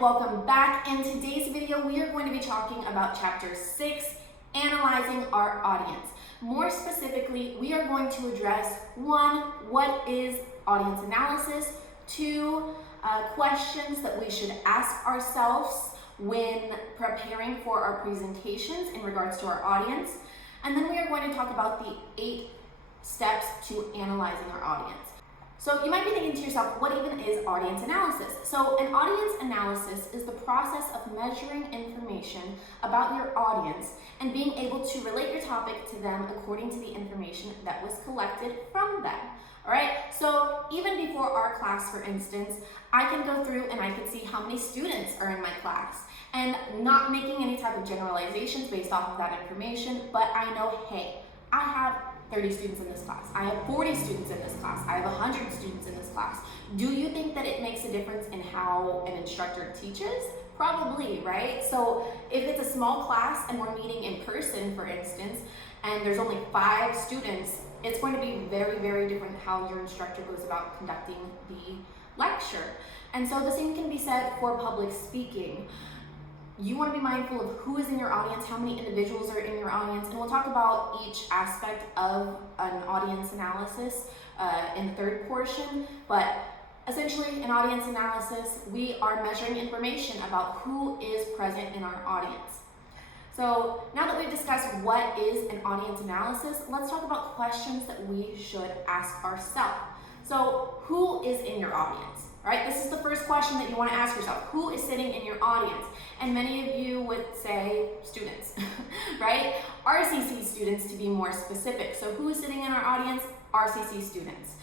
welcome back. In today's video, we are going to be talking about Chapter 6, Analyzing Our Audience. More specifically, we are going to address 1, what is audience analysis, 2, questions that we should ask ourselves when preparing for our presentations in regards to our audience, and then we are going to talk about the 8 steps to analyzing our audience. So you might be thinking to yourself, what even is audience analysis? So an audience analysis is the process of measuring information about your audience and being able to relate your topic to them according to the information that was collected from them. All right, so even before our class, for instance, I can go through and I can see how many students are in my class, and not making any type of generalizations based off of that information, but I know, hey, I have 30 students in this class. I have 40 students in this class. I have 100 students in this class. Do you think that it makes a difference in how an instructor teaches? Probably, right? So if it's a small class and we're meeting in person, for instance, and there's only 5 students, it's going to be very, very different how your instructor goes about conducting the lecture. And so the same can be said for public speaking. You want to be mindful of who is in your audience, how many individuals are in your audience, and we'll talk about each aspect of an audience analysis in the third portion. But essentially, in audience analysis, we are measuring information about who is present in our audience. So now that we've discussed what is an audience analysis, let's talk about questions that we should ask ourselves. So who is in your audience? Right? This is the first question that you want to ask yourself. Who is sitting in your audience? And many of you would say students, right? RCC students, to be more specific. So who is sitting in our audience? RCC students.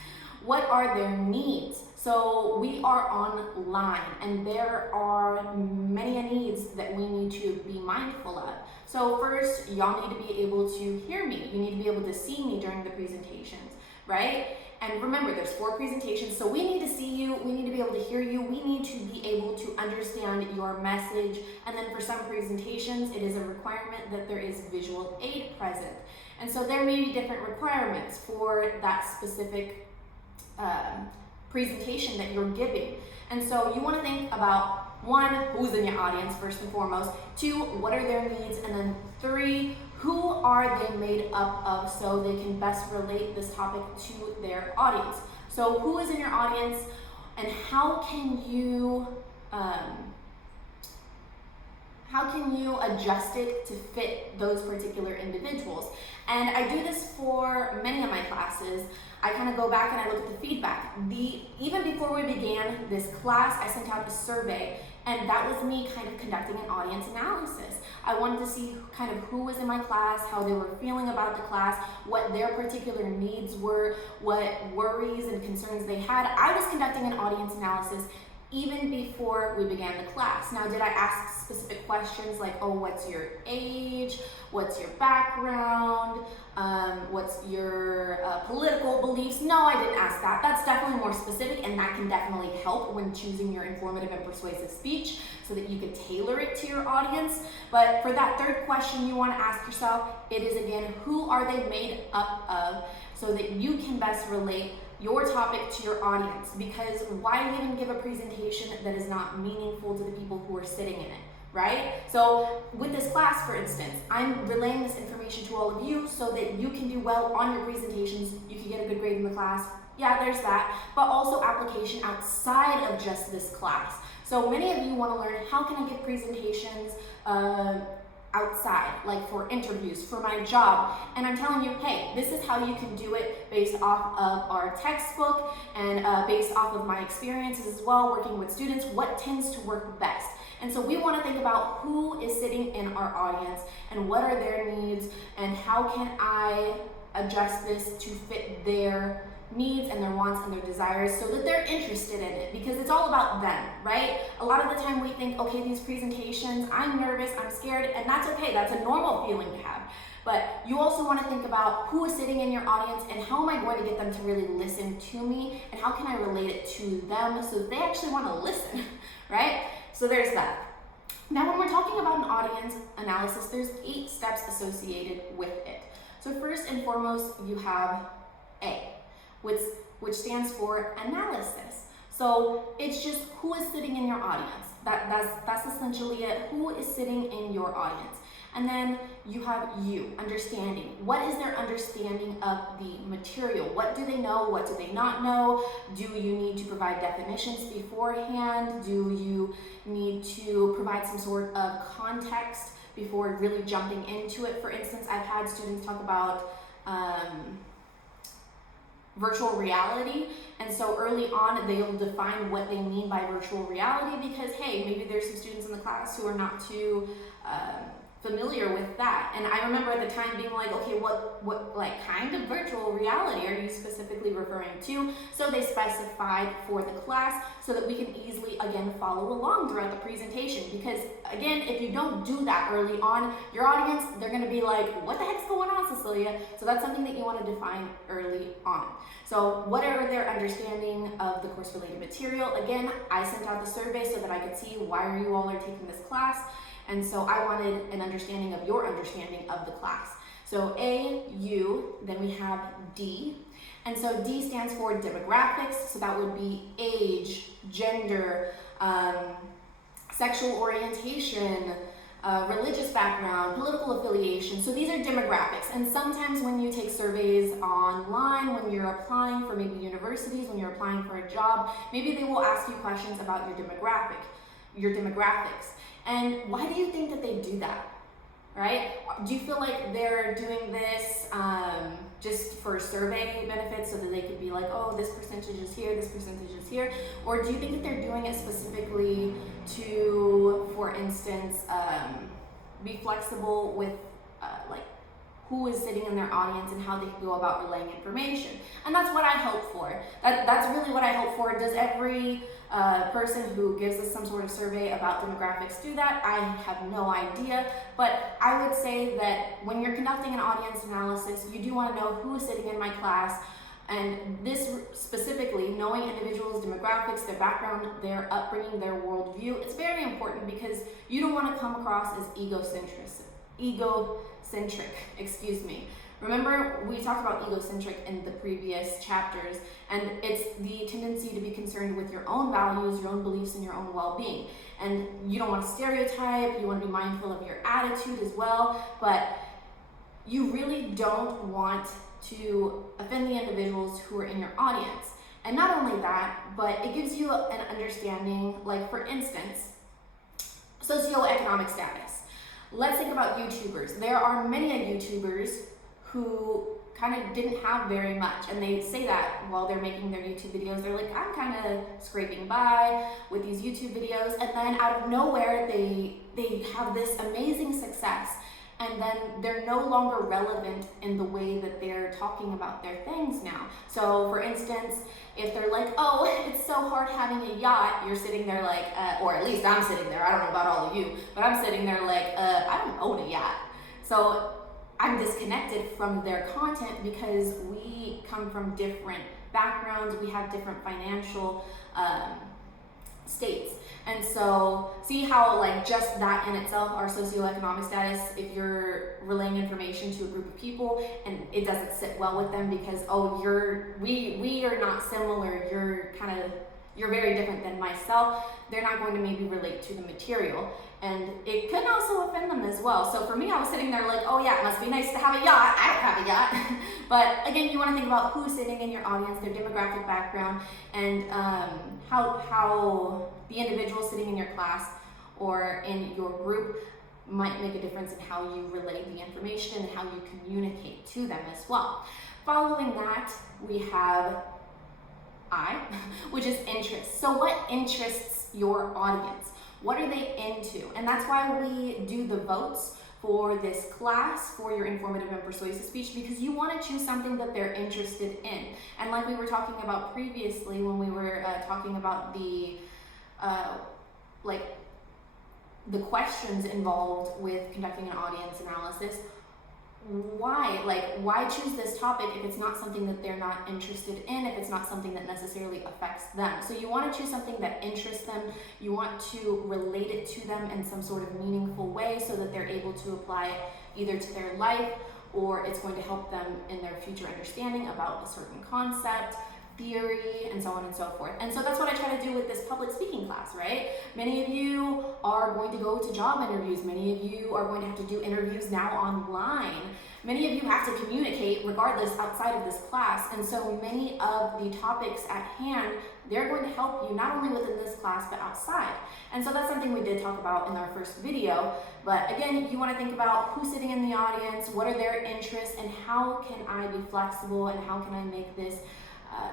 What are their needs? So we are online and there are many needs that we need to be mindful of. So first, y'all need to be able to hear me. You need to be able to see me during the presentations, right? And remember, there's 4 presentations, so we need to see you, we need to be able to hear you, we need to be able to understand your message, and then for some presentations, it is a requirement that there is visual aid present. And so there may be different requirements for that specific presentation that you're giving. And so you want to think about 1, who's in your audience first and foremost, 2, what are their needs, and then 3, who are they made up of so they can best relate this topic to their audience. So who is in your audience and how can you adjust it to fit those particular individuals? And I do this for many of my classes. I kind of go back and I look at the feedback. Even before we began this class, I sent out a survey, and that was me kind of conducting an audience analysis. I wanted to see kind of who was in my class, how they were feeling about the class, what their particular needs were, what worries and concerns they had. I was conducting an audience analysis even before we began the class. Now, did I ask specific questions like, oh, what's your age? What's your background? What's your political beliefs? No, I didn't ask that. That's definitely more specific, and that can definitely help when choosing your informative and persuasive speech so that you can tailor it to your audience. But for that third question you want to ask yourself, it is again, who are they made up of so that you can best relate your topic to your audience? Because why even give a presentation that is not meaningful to the people who are sitting in it, right? So with this class, for instance, I'm relaying this information to all of you so that you can do well on your presentations, you can get a good grade in the class. Yeah, there's that, but also application outside of just this class. So many of you want to learn, how can I give presentations outside, like for interviews, for my job? And I'm telling you, hey, this is how you can do it based off of our textbook and based off of my experiences as well, working with students, what tends to work best. And so we want to think about who is sitting in our audience and what are their needs and how can I adjust this to fit their needs and their wants and their desires so that they're interested in it, because it's all about them, right? A lot of the time we think, okay, these presentations, I'm nervous, I'm scared, and that's okay. That's a normal feeling to have. But you also want to think about who is sitting in your audience and how am I going to get them to really listen to me and how can I relate it to them so that they actually want to listen, right? So there's that. Now, when we're talking about an audience analysis, there's 8 steps associated with it. So first and foremost, you have A, which stands for analysis. So it's just who is sitting in your audience. That's essentially it. Who is sitting in your audience? And then you have you, understanding. What is their understanding of the material? What do they know? What do they not know? Do you need to provide definitions beforehand? Do you need to provide some sort of context before really jumping into it? For instance, I've had students talk about virtual reality, and so early on they'll define what they mean by virtual reality, because hey, maybe there's some students in the class who are not too familiar with that. And I remember at the time being like, okay, what like kind of virtual reality are you specifically referring to? So they specified for the class so that we can easily again follow along throughout the presentation, because again, if you don't do that early on, your audience, they're going to be like, what the heck's going on, Cecilia? So that's something that you want to define early on. So what are their understanding of the course related material? Again, I sent out the survey so that I could see why are you all are taking this class. And so I wanted an understanding of your understanding of the class. So A, U, then we have D. And so D stands for demographics. So that would be age, gender, sexual orientation, religious background, political affiliation. So these are demographics. And sometimes when you take surveys online, when you're applying for maybe universities, when you're applying for a job, maybe they will ask you questions about your demographics. And why do you think that they do that, right? Do you feel like they're doing this just for survey benefits so that they could be like, oh, this percentage is here, this percentage is here? Or do you think that they're doing it specifically to, for instance, be flexible with like who is sitting in their audience and how they can go about relaying information? And that's what I hope for. That's really what I hope for. Does every person who gives us some sort of survey about demographics do that? I have no idea, but I would say that when you're conducting an audience analysis, you do want to know who is sitting in my class, and this specifically, knowing individuals' demographics, their background, their upbringing, their worldview, it's very important because you don't want to come across as egocentric, excuse me. Remember, we talked about egocentric in the previous chapters, and it's the tendency to be concerned with your own values, your own beliefs, and your own well-being. And you don't want to stereotype, you want to be mindful of your attitude as well, but you really don't want to offend the individuals who are in your audience. And not only that, but it gives you an understanding, like for instance, socioeconomic status. Let's think about YouTubers. There are many YouTubers who kind of didn't have very much, and they say that while they're making their YouTube videos, they're like, I'm kind of scraping by with these YouTube videos, and then out of nowhere they have this amazing success, and then they're no longer relevant in the way that they're talking about their things now. So for instance, if they're like, oh, it's so hard having a yacht, you're sitting there like, or at least I'm sitting there, I don't know about all of you, but I'm sitting there like, I don't own a yacht. So I'm disconnected from their content because we come from different backgrounds, we have different financial states. And so see how like just that in itself, our socioeconomic status, if you're relaying information to a group of people and it doesn't sit well with them because, oh, we are not similar, you're very different than myself, they're not going to maybe relate to the material. And it could also offend them as well. So for me, I was sitting there like, oh yeah, it must be nice to have a yacht. I don't have a yacht. But again, you want to think about who's sitting in your audience, their demographic background, and how the individual sitting in your class or in your group might make a difference in how you relay the information and how you communicate to them as well. Following that, we have I, which is interest. So what interests your audience? What are they into? And that's why we do the votes for this class, for your informative and persuasive speech, because you want to choose something that they're interested in. And like we were talking about previously when we were talking about the the questions involved with conducting an audience analysis, why choose this topic if it's not something that they're not interested in, if it's not something that necessarily affects them? So you want to choose something that interests them, you want to relate it to them in some sort of meaningful way so that they're able to apply it either to their life or it's going to help them in their future understanding about a certain concept. theory, and so on and so forth. And so that's what I try to do with this public speaking class, right? Many of you are going to go to job interviews. Many of you are going to have to do interviews now online. Many of you have to communicate regardless outside of this class. And so many of the topics at hand, they're going to help you not only within this class, but outside. And so that's something we did talk about in our first video. But again, you want to think about who's sitting in the audience, what are their interests, and how can I be flexible, and how can I make this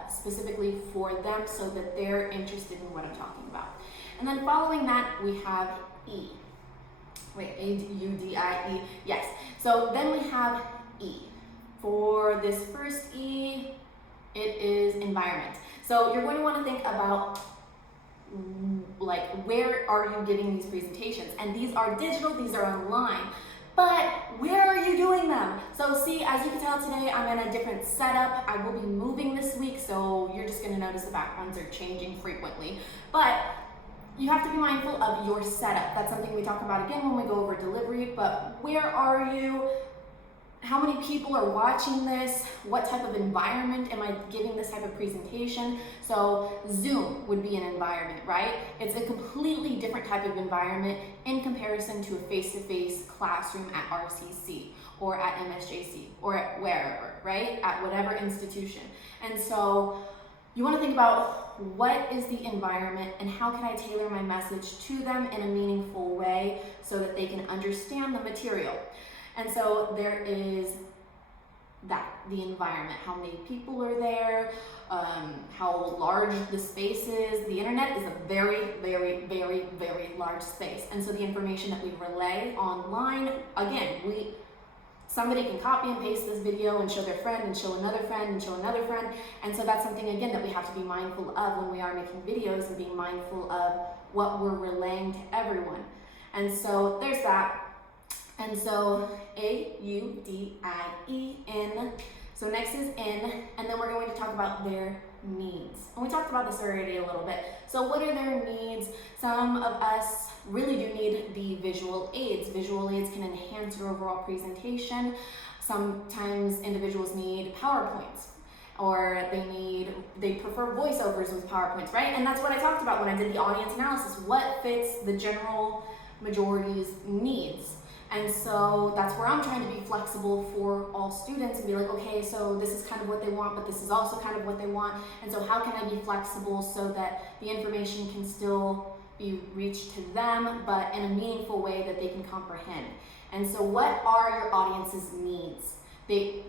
specifically for them so that they're interested in what I'm talking about. And then following that, we have E. Wait, A-U-D-I-E, yes. So then we have E. For this first E, it is environment. So you're going to want to think about like, where are you giving these presentations? And these are digital, these are online. But where are you doing them? So see, as you can tell today, I'm in a different setup. I will be moving this week, so you're just gonna notice the backgrounds are changing frequently. But you have to be mindful of your setup. That's something we talk about again when we go over delivery, but where are you? How many people are watching this? What type of environment am I giving this type of presentation? So Zoom would be an environment, right? It's a completely different type of environment in comparison to a face-to-face classroom at RCC or at MSJC or at wherever, right? At whatever institution. And so you want to think about what is the environment and how can I tailor my message to them in a meaningful way so that they can understand the material. And so there is that, the environment, how many people are there, how large the space is. The internet is a very, very, very, very large space. And so the information that we relay online, again, somebody can copy and paste this video and show their friend and show another friend and show another friend. And so that's something, again, that we have to be mindful of when we are making videos and being mindful of what we're relaying to everyone. And so there's that. And so A-U-D-I-E-N. So next is N, and then we're going to talk about their needs. And we talked about this already a little bit. So what are their needs? Some of us really do need the visual aids. Visual aids can enhance your overall presentation. Sometimes individuals need PowerPoints, or they prefer voiceovers with PowerPoints, right? And that's what I talked about when I did the audience analysis. What fits the general majority's needs? And so that's where I'm trying to be flexible for all students and be like, okay, so this is kind of what they want, but this is also kind of what they want. And so how can I be flexible so that the information can still be reached to them, but in a meaningful way that they can comprehend? And so what are your audience's needs?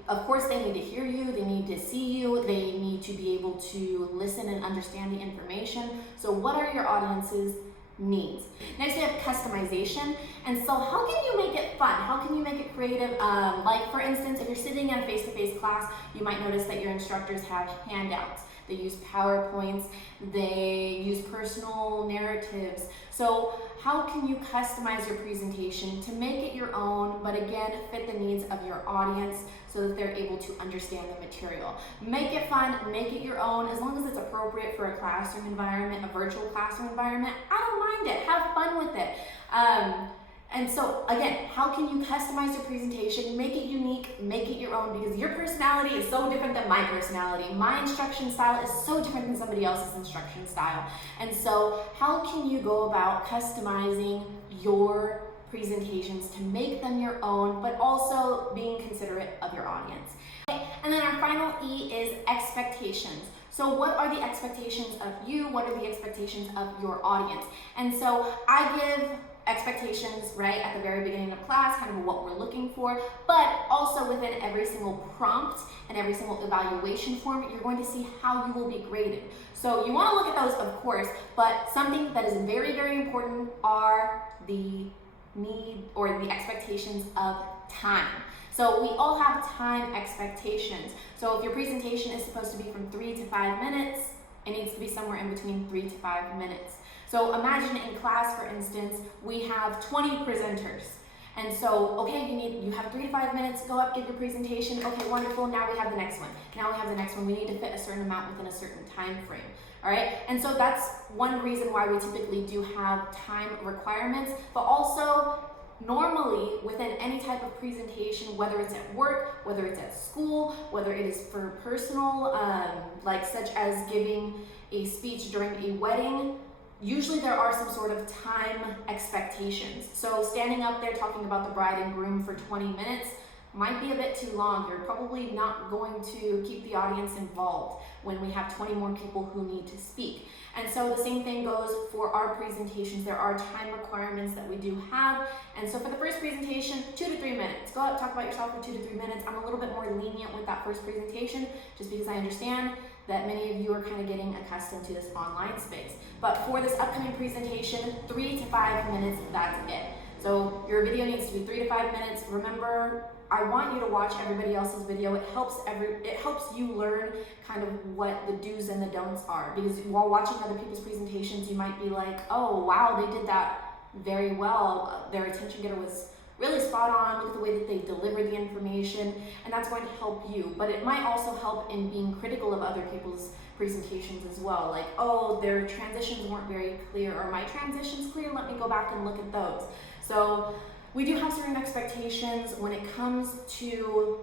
Of course, they need to hear you, they need to see you, they need to be able to listen and understand the information. So what are your audience's needs? Next, we have customization. And so how can you make it fun? How can you make it creative? Like for instance, if you're sitting in a face-to-face class, you might notice that your instructors have handouts. They use PowerPoints, they use personal narratives. So how can you customize your presentation to make it your own, but again, fit the needs of your audience so that they're able to understand the material? Make it fun, make it your own, as long as it's appropriate for a classroom environment, a virtual classroom environment. I don't mind it, have fun with it. And so again, how can you customize your presentation, make it unique, make it your own, because your personality is so different than my personality. My instruction style is so different than somebody else's instruction style. And so how can you go about customizing your presentations to make them your own, but also being considerate of your audience? Okay. And then our final E is expectations. So what are the expectations of you? What are the expectations of your audience? And so I give expectations right at the very beginning of class, kind of what we're looking for, but also within every single prompt and every single evaluation form, you're going to see how you will be graded. So you want to look at those, of course, but something that is very, very important are the need or the expectations of time. So we all have time expectations. So if your presentation is supposed to be from 3 to 5 minutes, it needs to be somewhere in between 3 to 5 minutes. So imagine in class, for instance, we have 20 presenters. And so, okay, you have 3 to 5 minutes, go up, give your presentation. Okay, wonderful, now we have the next one. Now we have the next one. We need to fit a certain amount within a certain time frame, all right? And so that's one reason why we typically do have time requirements, but also normally within any type of presentation, whether it's at work, whether it's at school, whether it is for personal, like such as giving a speech during a wedding, usually there are some sort of time expectations. So standing up there talking about the bride and groom for 20 minutes might be a bit too long. You're probably not going to keep the audience involved when we have 20 more people who need to speak. And so the same thing goes for our presentations. There are time requirements that we do have. And so for the first presentation, 2 to 3 minutes. Go out, talk about yourself for 2 to 3 minutes. I'm a little bit more lenient with that first presentation just because I understand that many of you are kind of getting accustomed to this online space. But for this upcoming presentation, 3 to 5 minutes, that's it. So your video needs to be 3 to 5 minutes. Remember, I want you to watch everybody else's video. It helps you learn kind of what the do's and the don'ts are, because while watching other people's presentations, you might be like, oh wow, they did that very well. Their attention getter was really spot on. Look at the way that they delivered the information, and that's going to help you. But it might also help in being critical of other people's presentations as well. Like, oh, their transitions weren't very clear, or my transition's clear, let me go back and look at those. So we do have certain expectations when it comes to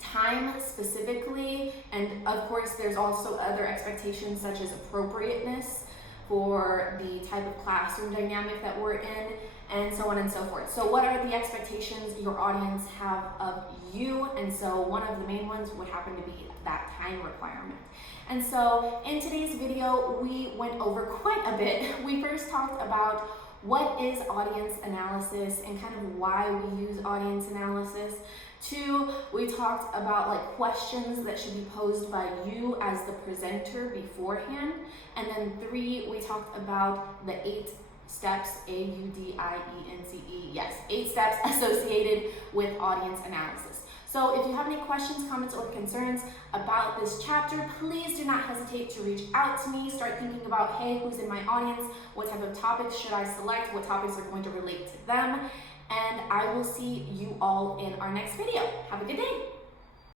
time specifically, and of course there's also other expectations such as appropriateness for the type of classroom dynamic that we're in, and so on and so forth. So what are the expectations your audience have of you? And so one of the main ones would happen to be that time requirement. And so in today's video, we went over quite a bit. We first talked about what is audience analysis and kind of why we use audience analysis. 2, we talked about like questions that should be posed by you as the presenter beforehand. And then 3, we talked about the 8 steps, AUDIENCE, yes, 8 steps associated with audience analysis. So if you have any questions, comments, or concerns about this chapter, please do not hesitate to reach out to me. Start thinking about, hey, who's in my audience? What type of topics should I select? What topics are going to relate to them? And I will see you all in our next video. Have a good day.